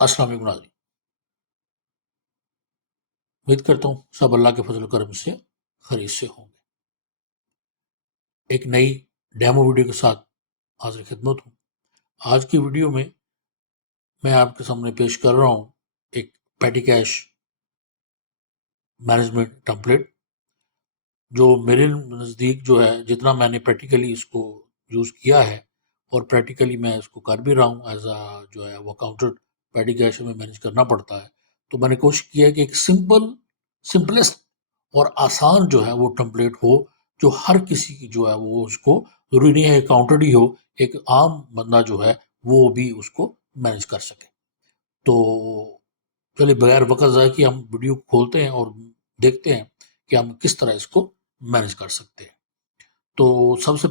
अस्सलाम वालेकुम नाज़रीन। उम्मीद करता हूँ सब अल्लाह के फजल करम से खरीद से होंगे। एक नई डेमो वीडियो के साथ हाजिर खिदमत हूँ। आज की वीडियो में मैं आपके सामने पेश कर रहा हूँ एक पेटी कैश मैनेजमेंट टेम्पलेट, जो मेरे नज़दीक जो है, जितना मैंने प्रैक्टिकली इसको यूज़ किया है और प्रैक्टिकली मैं इसको कर भी रहा हूँ एज अ जो है वो अकाउंटेंट पेटी कैश में मैनेज करना पड़ता है। तो मैंने कोशिश किया है कि एक सिंपलेस्ट और आसान जो है वो टेम्पलेट हो, जो हर किसी की जो है वो उसको, ज़रूरी नहीं है अकाउंटेंट ही हो, एक आम बंदा जो है वो भी उसको मैनेज कर सके। तो चलिए बगैर वक़्त ज़ाया किए हम वीडियो खोलते हैं और देखते हैं कि हम किस तरह इसको मैनेज कर सकते हैं। तो सबसे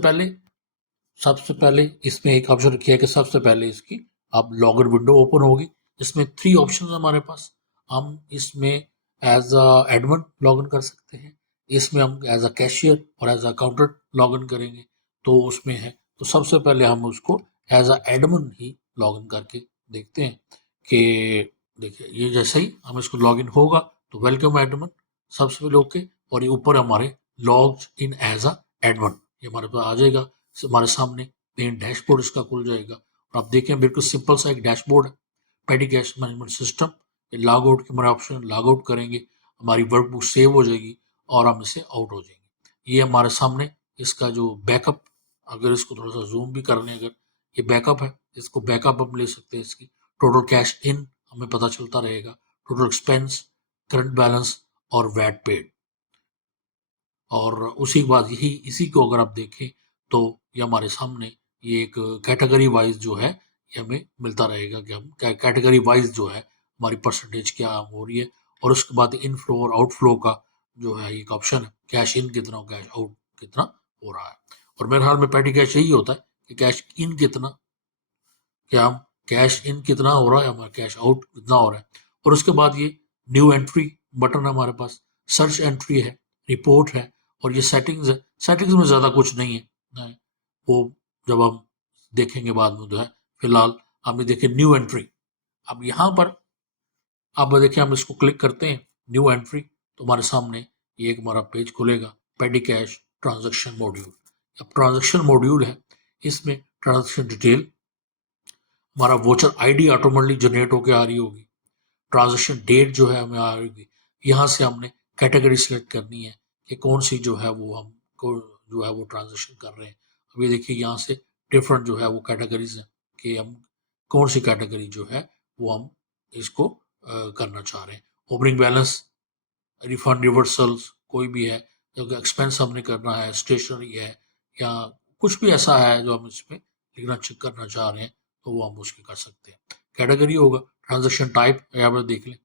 पहले इसमें एक ऑप्शन रखिए है कि सबसे पहले इसकी आप लॉगर विंडो ओपन होगी। इसमें 3 ऑप्शन हमारे पास। हम इसमें एज अ एडमिन लॉगिन कर सकते हैं, इसमें हम एज अ कैशियर और एज अ अकाउंटेंट लॉगिन करेंगे। तो उसमें है, तो सबसे पहले हम उसको एज अ एडमिन ही लॉगिन करके देखते हैं कि देखिए ये जैसे ही हम इसको लॉगिन होगा तो वेलकम एडमिन सबसे पहले ओके, और ये ऊपर हमारे log in as a admin ये हमारे पास आ जाएगा। हमारे सामने मेन डैशबोर्ड इसका खुल जाएगा और आप देखें बिल्कुल सिंपल सा एक डैशबोर्ड है, पेटी cash management system. Log out के हमारे ऑप्शन लॉग आउट करेंगे, हमारी वर्कबुक सेव हो जाएगी और हम इससे आउट हो जाएंगे। ये हमारे सामने इसका जो बैकअप, अगर इसको थोड़ा सा जूम भी कर लें, अगर ये बैकअप है, इसको बैकअप हम ले सकते हैं। इसकी टोटल कैश इन हमें पता चलता रहेगा, टोटल एक्सपेंस, करंट बैलेंस और वैट पेड। और उसी के बाद यही इसी को अगर आप देखें तो ये हमारे सामने ये एक कैटेगरी वाइज जो है ये हमें मिलता रहेगा कि हम कैटेगरी वाइज जो है हमारी परसेंटेज क्या हो रही है। और उसके बाद इनफ्लो और आउटफ्लो का जो है एक ऑप्शन है, कैश इन कितना और कैश आउट कितना हो रहा है। और मेरे ख्याल में पेटी कैश यही होता है कि कैश इन कितना, क्या हम कैश इन कितना हो रहा है, हमारा कैश आउट कितना हो रहा है। और उसके बाद ये न्यू एंट्री बटन है हमारे पास, सर्च एंट्री है, रिपोर्ट है और ये सेटिंग्स है। सेटिंग्स में ज़्यादा कुछ नहीं है, वो जब हम देखेंगे बाद में जो है। फिलहाल हमने देखे न्यू एंट्री। अब यहाँ पर आप देखिए, हम इसको क्लिक करते हैं न्यू एंट्री तो हमारे सामने ये एक हमारा पेज खुलेगा, पेडी कैश ट्रांजैक्शन मॉड्यूल। अब ट्रांजैक्शन मॉड्यूल है, इसमें ट्रांजैक्शन डिटेल, हमारा वोचर आईडी ऑटोमेटिकली जनरेट होकर आ रही होगी, ट्रांजैक्शन डेट जो है हमें आ रही होगी। यहाँ से हमने कैटेगरी सिलेक्ट करनी है कि कौन सी जो है वो हम को जो है वो ट्रांजैक्शन कर रहे हैं। अभी देखिए यहाँ से डिफरेंट जो है वो कैटेगरीज हैं कि हम कौन सी कैटेगरी जो है वो हम इसको करना चाह रहे हैं। ओपनिंग बैलेंस, रिफंड, रिवर्सल्स कोई भी है, क्योंकि एक्सपेंस हमने करना है, स्टेशनरी है या कुछ भी ऐसा है जो हम इसमें लिखना चेक करना चाह रहे हैं तो वो हम उसकी कर सकते हैं। कैटेगरी होगा, ट्रांजैक्शन टाइप यहाँ पर देख लें।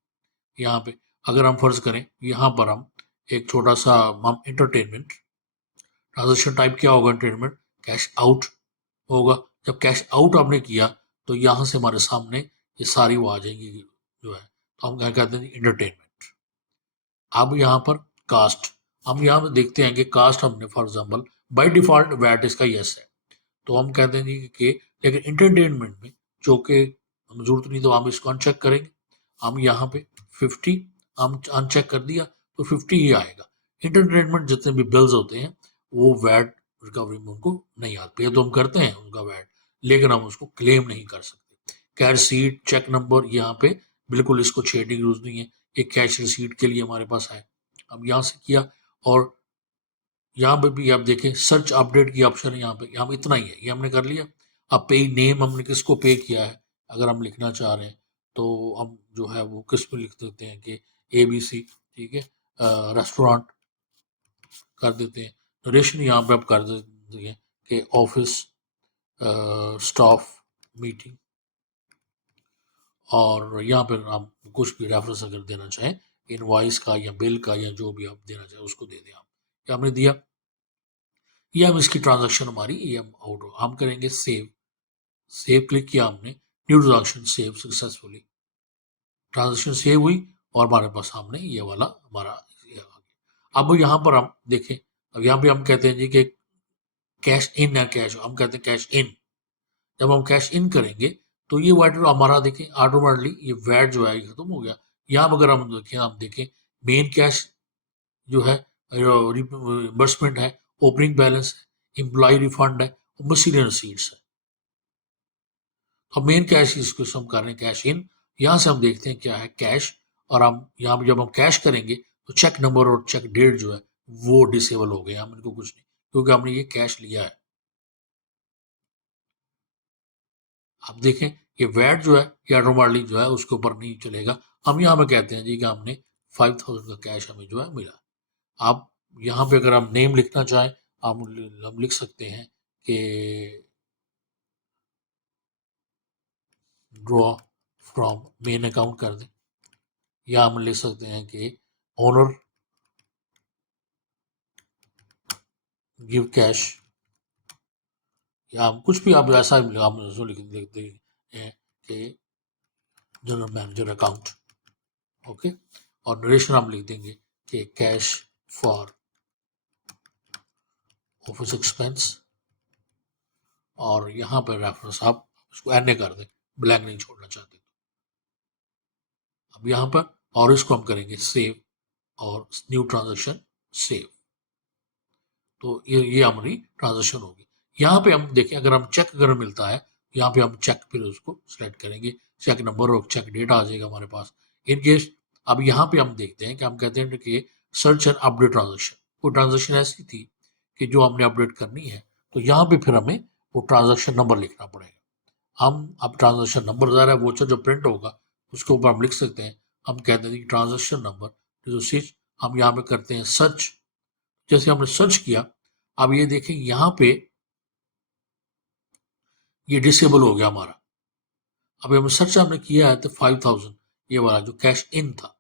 यहाँ पे अगर हम फर्ज करें, यहाँ पर हम एक छोटा सा हम एंटरटेनमेंट, ट्रांजैक्शन टाइप क्या होगा, एंटरटेनमेंट, कैश आउट होगा। जब कैश आउट आपने किया तो यहाँ से हमारे सामने ये सारी वो आ जाएंगी जो है, तो हम क्या कहते हैं एंटरटेनमेंट। अब यहाँ पर कास्ट, हम यहाँ पे देखते हैं कि कास्ट हमने for example by default VAT इसका यस है, तो हम कहते हैं जी कि लेकिन एंटरटेनमेंट में जो कि हमें जरूरत नहीं, तो हम इसको अनचेक करेंगे। हम यहाँ पे 50 हम अनचेक कर दिया तो 50 ही आएगा। एंटरटेनमेंट जितने भी बिल्स होते हैं वो वैट रिकवरी में उनको नहीं आते, पे तो हम करते हैं उनका वैट, लेकिन हम उसको क्लेम नहीं कर सकते। कैश रिसीट, चेक नंबर, यहाँ पे बिल्कुल इसको छेड़ने की जरूरत नहीं है, एक कैश रिसीट के लिए हमारे पास है। अब यहाँ से किया और यहाँ पे भी आप देखें सर्च अपडेट की ऑप्शन है, यहाँ पे यहाँ इतना ही है, ये हमने कर लिया। अब पे नेम हमने किसको पे किया है अगर हम लिखना चाह रहे हैं तो हम जो है वो किस पे लिख देते हैं कि ABC, ठीक है, रेस्टोरेंट कर देते हैं। नरेशन यहाँ पे आप कर देते हैं कि ऑफिस स्टाफ मीटिंग, और यहाँ पर आप कुछ भी रेफरेंस अगर देना चाहें इनवॉइस का या बिल का या जो भी आप देना चाहें उसको दे दें आप। क्या हमने दिया, ये हम इसकी ट्रांजैक्शन हमारी ये हम आउट हो, हम करेंगे सेव। सेव क्लिक किया हमने, new transaction save successfully, transaction save हुई और हमारे पास सामने ये वाला हमारा ये आ गया। अब यहाँ पर हम देखें, अब यहाँ पे हम कहते हैं जी कि कैश इन है, कैश हम कहते हैं कैश इन। जब हम कैश इन करेंगे तो ये वैट हमारा देखें ऑटोमेटिकली ये वैट जो है ये खत्म हो गया। यहाँ पर अगर हम देखें मेन कैश जो है, रिम्बर्समेंट है, ओपनिंग बैलेंस है, एम्प्लॉय रिफंड है, मिसलेनियस रसीट्स है। अब मेन कैश इसको हम कर रहे हैं कैश इन। यहाँ से हम देखते हैं क्या है कैश, और हम यहाँ पे जब हम कैश करेंगे तो चेक नंबर और चेक डेट जो है वो डिसेबल हो गए, हम इनको कुछ नहीं, क्योंकि हमने ये कैश लिया है। आप देखें ये वैट जो है ये ऑटोमेटिकली जो है उसके ऊपर नहीं चलेगा। हम यहाँ पे कहते हैं जी कि हमने 5000 का कैश हमें जो है मिला। आप यहाँ पे अगर हम नेम लिखना चाहें हम लिख सकते हैं कि ड्रॉ फ्रॉम मेन अकाउंट कर दें, या हम लिख सकते हैं कि ओनर गिव कैश, या हम कुछ भी आप ऐसा हम उसको लिखते हैं कि जनरल मैनेजर अकाउंट। ओके, और नरेशन हम लिख देंगे कि कैश फॉर ऑफिस एक्सपेंस, और यहाँ पर रेफरेंस आप इसको एन ए कर दें, ब्लैंक नहीं छोड़ना चाहते। अब यहाँ पर और इसको हम करेंगे सेव, और न्यू ट्रांजेक्शन सेव। तो ये हमारी ट्रांजेक्शन होगी। यहाँ पे हम देखें अगर हम चेक अगर मिलता है, यहाँ पे हम चेक फिर उसको सिलेक्ट करेंगे, चेक नंबर और चेक डेट आ जाएगा हमारे पास। इन केस अब यहाँ पे हम देखते हैं कि हम कहते हैं कि सर्च एंड अपडेट ट्रांजेक्शन, कोई ट्रांजेक्शन ऐसी थी कि जो हमने अपडेट करनी है, तो यहाँ पे फिर हमें वो ट्रांजेक्शन नंबर लिखना पड़ेगा। हम अब ट्रांजेक्शन नंबर ज़रा वोचर जो प्रिंट होगा उसके ऊपर हम लिख सकते हैं। हम कहते हैं कि ट्रांजेक्शन नंबर जो चीज हम यहाँ पे करते हैं सर्च। जैसे हमने सर्च किया, अब ये देखें यहाँ पे ये डिसेबल हो गया हमारा। अब हमें सर्च हमने किया है तो 5000 ये वाला जो कैश इन था,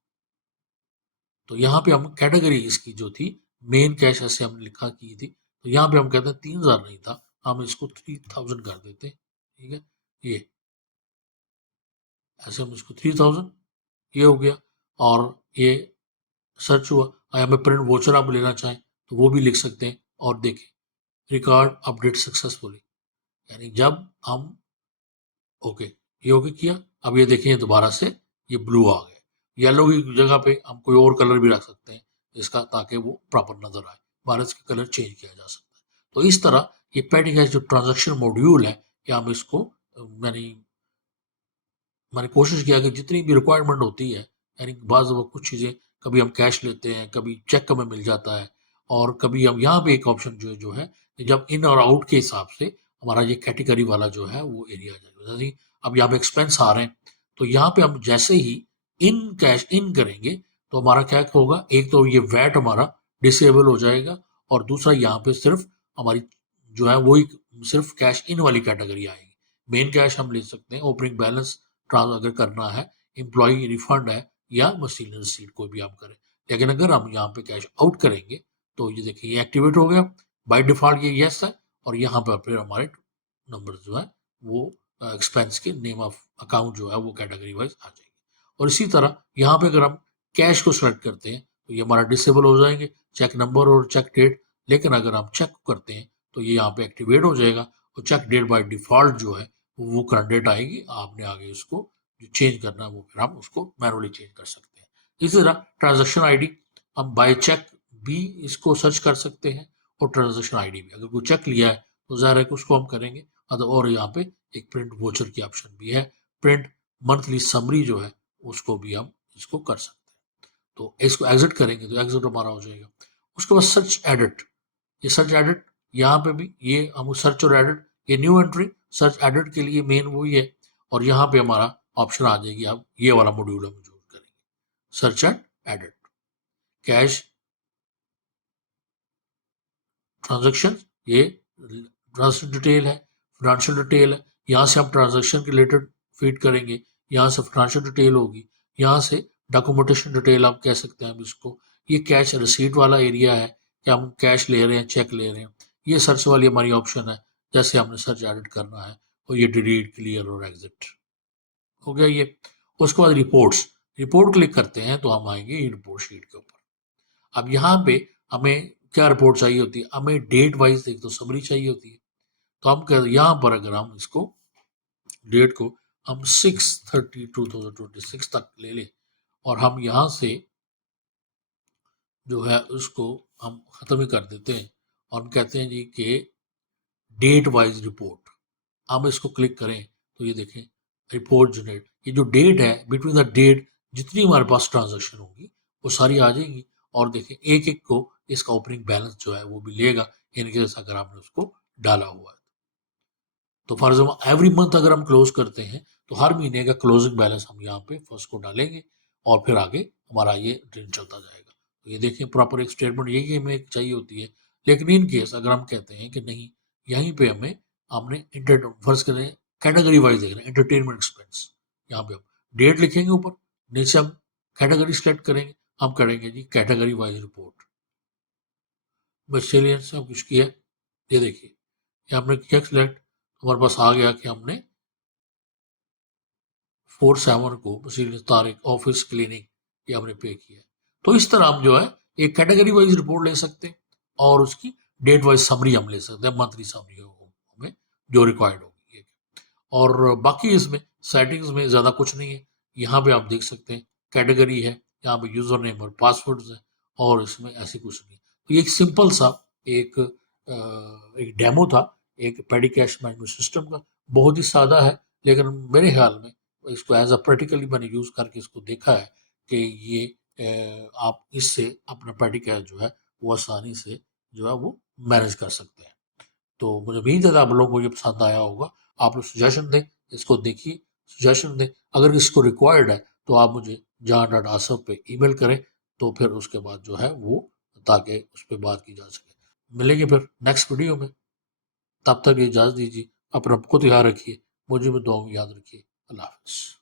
तो यहाँ पे हम कैटेगरी इसकी जो थी मेन कैश ऐसे हमने लिखा की थी, तो यहाँ पे हम कहते हैं 3000 नहीं था, हम इसको 3000 कर देते। ठीक है, ये ऐसे हम इसको 3000 ये हो गया। और ये सर्च हुआ, हमें प्रिंट वोचर आप लेना चाहें तो वो भी लिख सकते हैं। और देखें रिकॉर्ड अपडेट सक्सेसफुली, यानी जब हम ओके ये ओके किया, अब ये देखें दोबारा से ये ब्लू आ गया। येलो की जगह पे हम कोई और कलर भी रख सकते हैं इसका, ताकि वो प्रॉपर नजर आए, बाहर इसका कलर चेंज किया जा सकता है। तो इस तरह ये पेटी का जो ट्रांजेक्शन मॉड्यूल है, कि हम इसको यानी मैंने कोशिश किया कि जितनी भी रिक्वायरमेंट होती है, यानी बाज़ वो कुछ चीज़ें कभी हम कैश लेते हैं, कभी चेक हमें मिल जाता है, और कभी हम यहाँ पे एक ऑप्शन जो है कि जब इन और आउट के हिसाब से हमारा ये कैटेगरी वाला जो है वो एरिया आ जाएगा। जैसे अब यहाँ पे एक्सपेंस आ रहे हैं, तो यहाँ पे हम जैसे ही इन कैश इन करेंगे तो हमारा क्या होगा, एक तो ये वैट हमारा डिसेबल हो जाएगा, और दूसरा यहाँ पे सिर्फ हमारी जो है वो सिर्फ कैश इन वाली कैटेगरी आएगी। मेन कैश हम ले सकते हैं, ओपनिंग बैलेंस अगर करना है, एम्प्लॉय रिफंड है, या मशीन रिसीट कोई भी आप करें। लेकिन अगर हम यहाँ पे कैश आउट करेंगे तो ये देखिए ये एक्टिवेट हो गया, बाय डिफॉल्ट ये यस है, और यहाँ पर फिर हमारे नंबर जो है वो एक्सपेंस के नेम ऑफ अकाउंट जो है वो कैटेगरी वाइज आ जाएगी। और इसी तरह यहाँ पे अगर हम कैश को सेलेक्ट करते हैं तो ये हमारा डिसेबल हो जाएंगे चेक नंबर और चेक डेट। लेकिन अगर हम चेक करते हैं तो ये यहाँ पे एक्टिवेट हो जाएगा, और चेक डेट बाय डिफॉल्ट जो है वो करंट डेट आएगी, आपने आगे उसको जो चेंज करना है वो फिर हम उसको मैनुअली चेंज कर सकते हैं। इसी तरह ट्रांजेक्शन आईडी हम बाय चेक भी इसको सर्च कर सकते हैं, और ट्रांजेक्शन आईडी भी अगर कोई चेक लिया है तो ज़ाहिर है कि उसको हम करेंगे। और यहाँ पे एक प्रिंट वोचर की ऑप्शन भी है, प्रिंट मंथली समरी जो है उसको भी हम इसको कर सकते हैं। तो इसको एग्जिट करेंगे तो एग्जिट हमारा हो जाएगा। उसके बाद सर्च एडिट, ये सर्च एडिट यहाँ पे भी ये हम सर्च और एडिट, ये न्यू एंट्री सर्च एडिट के लिए मेन वही है, और यहाँ पे हमारा ऑप्शन आ जाएगी, अब ये वाला मॉड्यूल हम यूज करेंगे search and edit. Cash transaction ये ट्रांजेक्शन डिटेल है, फाइनेंशियल डिटेल है, यहाँ से हम ट्रांजेक्शन के रिलेटेड फीड करेंगे, यहाँ से फाइनेंशियल डिटेल होगी, यहाँ से डॉक्यूमेंटेशन डिटेल आप कह सकते हैं हम इसको। ये कैश रिसीट वाला एरिया है कि हम कैश ले रहे हैं चेक ले रहे हैं। ये सर्च वाली हमारी ऑप्शन है, जैसे हमने सर्च एडिट करना है, और ये डिलीट क्लियर और एग्जिट हो गया ये। उसके बाद रिपोर्ट्स, रिपोर्ट क्लिक करते हैं तो हम आएंगे रिपोर्ट शीट के ऊपर। अब यहाँ पे हमें क्या रिपोर्ट चाहिए होती है, हमें डेट वाइज एक तो समरी चाहिए होती है। तो हम यहाँ पर अगर हम इसको डेट को हम 6/30/2026 तक ले लें और हम यहाँ से जो है उसको हम ख़त्म ही कर देते हैं और हम कहते हैं जी कि डेट वाइज रिपोर्ट। हम इसको क्लिक करें तो ये देखें रिपोर्ट जनरेट, ये जो डेट है बिटवीन द डेट जितनी हमारे पास ट्रांजेक्शन होगी वो सारी आ जाएगी और देखें एक एक को इसका ओपनिंग बैलेंस जो है वो भी लेगा इनकेस अगर आपने उसको डाला हुआ है। तो फॉर एग्जाम्पल एवरी मंथ अगर हम क्लोज करते हैं तो हर महीने का क्लोजिंग बैलेंस हम यहाँ पे फर्स्ट को डालेंगे और फिर आगे हमारा ये ट्रेंड चलता जाएगा। तो ये देखिए प्रॉपर एक स्टेटमेंट यही हमें चाहिए होती है। लेकिन इन केस अगर हम कहते हैं कि नहीं यहीं पे हमें हमने फर्स्ट करें कैटेगरी वाइज देख रहे हैं एंटरटेनमेंट एक्सपेंस, यहाँ पे हम डेट लिखेंगे ऊपर, नीचे हम कैटेगरी सेलेक्ट करेंगे, हम करेंगे जी कैटेगरी वाइज रिपोर्ट। बस चलिए से हम कुछ किया, ये देखिए ये हमने किया सिलेक्ट, हमारे पास आ गया कि हमने 4/7 को सीरियस तारीख ऑफिस क्लिनिक ये हमने पे किया। तो इस तरह हम जो है एक कैटेगरी वाइज रिपोर्ट ले सकते हैं और उसकी डेट वाइज समरी हम ले सकते हैं, मंथली समरी हमें जो रिक्वायर्ड होगी। और बाकी इसमें सेटिंग्स में ज़्यादा कुछ नहीं है। यहाँ पे आप देख सकते हैं कैटेगरी है, यहाँ पे यूज़र नेम और पासवर्ड्स है और इसमें ऐसे कुछ नहीं। तो ये एक सिंपल सा एक एक डेमो था एक पेडी कैश मैनेजमेंट सिस्टम का, बहुत ही सादा है लेकिन मेरे ख्याल में इसको एज अ प्रैक्टिकली मैंने यूज़ करके इसको देखा है कि ये आप इससे अपना पेडी कैश जो है वो आसानी से जो है वो मैनेज कर सकते हैं। तो मुझे उम्मीद है आप लोगों को ये पसंद आया होगा। आप लोग सजेशन दें, इसको देखिए, सजेशन दें। अगर इसको रिक्वायर्ड है तो आप मुझे jahan.asif पे ईमेल करें, तो फिर उसके बाद जो है वो ताकि उस पे बात की जा सके। मिलेंगे फिर नेक्स्ट वीडियो में, तब तक इजाज़त दीजिए। अपना खुद ध्यान रखिए, मुझे भी दुआ में याद रखिए। अल्लाह हाफ़िज़।